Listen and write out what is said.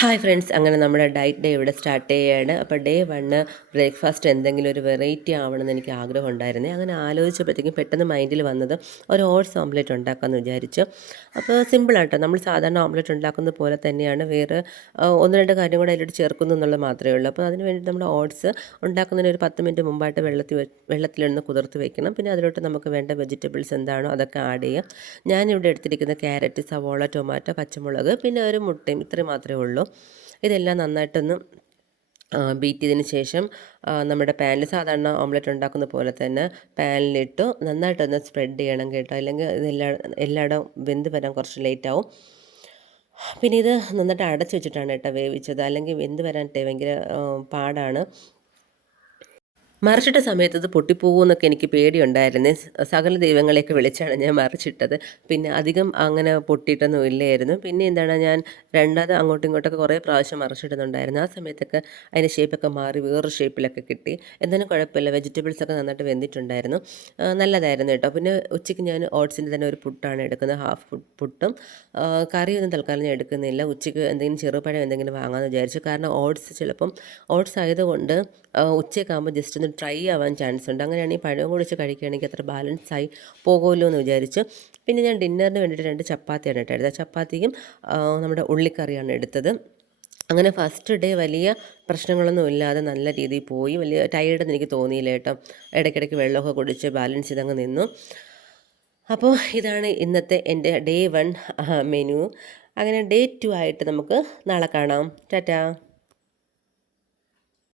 Hi friends, അങ്ങനെ നമ്മുടെ diet day ഇവിടെ സ്റ്റാർട്ട് ചെയ്യുകയാണ്. അപ്പോൾ ഡേ 1 ബ്രേക്ക്ഫാസ്റ്റ് എന്തെങ്കിലും ഒരു വെറൈറ്റി ആവണമെന്ന് എനിക്ക് ആഗ്രഹം ഉണ്ടായിരുന്നേ. അങ്ങനെ ആലോചിച്ചപ്പോഴത്തേക്കും പെട്ടെന്ന് മൈൻഡിൽ വന്നത് ഒരു ഓട്സ് ഓംലെറ്റ് ഉണ്ടാക്കാമെന്ന് വിചാരിച്ചു. അപ്പോൾ സിമ്പിളാട്ടോ, നമ്മൾ സാധാരണ ഓംലെറ്റ് ഉണ്ടാക്കുന്ന പോലെ തന്നെയാണ്. വേറെ ഒന്ന് രണ്ട് കാര്യം കൂടെ അതിലോട്ട് ചേർക്കുന്നു എന്നുള്ളത് മാത്രമേ ഉള്ളൂ. അപ്പോൾ അതിന് വേണ്ടി നമ്മൾ ഓട്സ് ഉണ്ടാക്കുന്നതിന് ഒരു 10 മിനിറ്റ് മുമ്പായിട്ട് വെള്ളത്തിലൊന്ന് കുതിർത്ത് വെക്കണം. പിന്നെ അതിലോട്ട് നമുക്ക് വേണ്ട വെജിറ്റബിൾസ് എന്താണോ അതൊക്കെ ആഡ് ചെയ്യാം. ഞാനിവിടെ എടുത്തിരിക്കുന്ന ക്യാരറ്റ്, സവോള, ടൊമാറ്റോ, പച്ചമുളക്, പിന്നെ ഒരു മുട്ടയും, ഇത്രയും മാത്രമേ ഉള്ളൂ. ഇതെല്ലാം നന്നായിട്ടൊന്ന് ബീറ്റ് ചെയ്തതിന് ശേഷം നമ്മുടെ പാനിൽ സാധാരണ ഓംലെറ്റ് ഉണ്ടാക്കുന്ന പോലെ തന്നെ പാനിലിട്ട് നന്നായിട്ടൊന്ന് സ്പ്രെഡ് ചെയ്യണം കേട്ടോ. അല്ലെങ്കിൽ എല്ലായിടവും വെന്ത് വരാൻ കുറച്ച് ലേറ്റാവും. പിന്നെ ഇത് നന്നായിട്ട് അടച്ചു വെച്ചിട്ടാണ് കേട്ടോ വേവിച്ചത്. അല്ലെങ്കിൽ വെന്ത് വരാൻ ഭയങ്കര പാടാണ്. മറിച്ചിട്ട സമയത്ത് ഇത് പൊട്ടിപ്പോകുമെന്നൊക്കെ എനിക്ക് പേടിയുണ്ടായിരുന്നേ. സകല ദൈവങ്ങളെയൊക്കെ വിളിച്ചാണ് ഞാൻ മറിച്ചിട്ടത്. പിന്നെ അധികം അങ്ങനെ പൊട്ടിയിട്ടൊന്നും ഇല്ലായിരുന്നു. പിന്നെ എന്താണ്, ഞാൻ രണ്ടാമത് അങ്ങോട്ടും ഇങ്ങോട്ടൊക്കെ കുറേ പ്രാവശ്യം മറിച്ചിടുന്നുണ്ടായിരുന്നു. ആ സമയത്തൊക്കെ അതിൻ്റെ ഷേപ്പൊക്കെ മാറി വേറൊരു ഷേപ്പിലൊക്കെ കിട്ടി. എന്തായാലും കുഴപ്പമില്ല, വെജിറ്റബിൾസൊക്കെ നന്നായിട്ട് വെന്തിട്ടുണ്ടായിരുന്നു. നല്ലതായിരുന്നു കേട്ടോ. പിന്നെ ഉച്ചയ്ക്ക് ഞാൻ ഓട്സിൻ്റെ തന്നെ ഒരു പുട്ടാണ് എടുക്കുന്നത്, ഹാഫ് പുട്ടും. കറിയൊന്നും തൽക്കാലം ഞാൻ എടുക്കുന്നില്ല. ഉച്ചയ്ക്ക് എന്തെങ്കിലും ചെറുപഴം എന്തെങ്കിലും വാങ്ങാമെന്ന് വിചാരിച്ചു. കാരണം ഓട്സ് ആയതുകൊണ്ട് ഉച്ചയ്ക്കാകുമ്പോൾ ജസ്റ്റ് ഒന്ന് ഡ്രൈ ആവാൻ ചാൻസ് ഉണ്ട്. അങ്ങനെയാണെങ്കിൽ പഴവും കൂടി വെച്ച് കഴിക്കുകയാണെങ്കിൽ അത്ര ബാലൻസായി പോകുമല്ലോ എന്ന് വിചാരിച്ചു. പിന്നെ ഞാൻ ഡിന്നറിന് വേണ്ടിയിട്ട് 2 ചപ്പാത്തിയാണ് കേട്ടോ എടുത്തത്. ചപ്പാത്തിയും നമ്മുടെ ഉള്ളിക്കറിയാണ് എടുത്തത്. അങ്ങനെ ഫസ്റ്റ് ഡേ വലിയ പ്രശ്നങ്ങളൊന്നും ഇല്ലാതെ നല്ല രീതിയിൽ പോയി. വലിയ ടയേർഡെന്ന് എനിക്ക് തോന്നിയില്ല കേട്ടോ. ഇടയ്ക്കിടയ്ക്ക് വെള്ളമൊക്കെ കുടിച്ച് ബാലൻസ് ചെയ്തങ്ങ് നിന്നു. അപ്പോൾ ഇതാണ് ഇന്നത്തെ എൻ്റെ ഡേ 1 മെനു. അങ്ങനെ ഡേ 2 ആയിട്ട് നമുക്ക് നാളെ കാണാം. ടാറ്റാ.